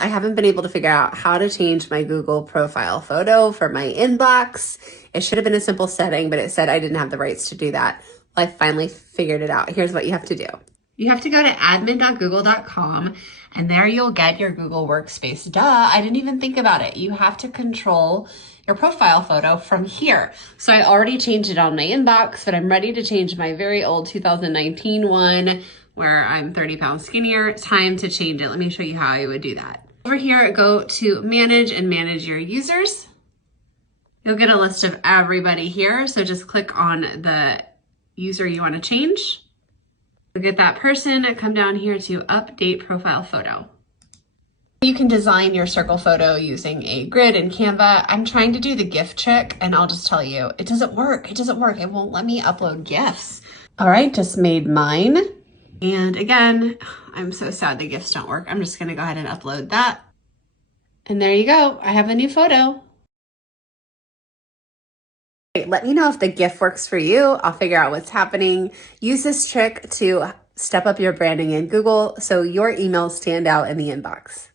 I haven't been able to figure out how to change my Google profile photo for my inbox. It should have been a simple setting, but it said I didn't have the rights to do that. Well, I finally figured it out. Here's what you have to do. You have to go to admin.google.com and there you'll get your Google Workspace. Duh, I didn't even think about it. You have to control your profile photo from here. So I already changed it on my inbox, but I'm ready to change my very old 2019 one where I'm 30 pounds skinnier. Time to change it. Let me show you how I would do that. Over here, go to manage and manage your users. You'll get a list of everybody here. So just click on the user you want to change. You'll get that person, come down here to update profile photo. You can design your circle photo using a grid in Canva. I'm trying to do the GIF trick and I'll just tell you, it doesn't work. It doesn't work. It won't let me upload GIFs. All right, just made mine. And again, I'm so sad the GIFs don't work. I'm just gonna go ahead and upload that. And there you go, I have a new photo. Let me know if the GIF works for you. I'll figure out what's happening. Use this trick to step up your branding in Google so your emails stand out in the inbox.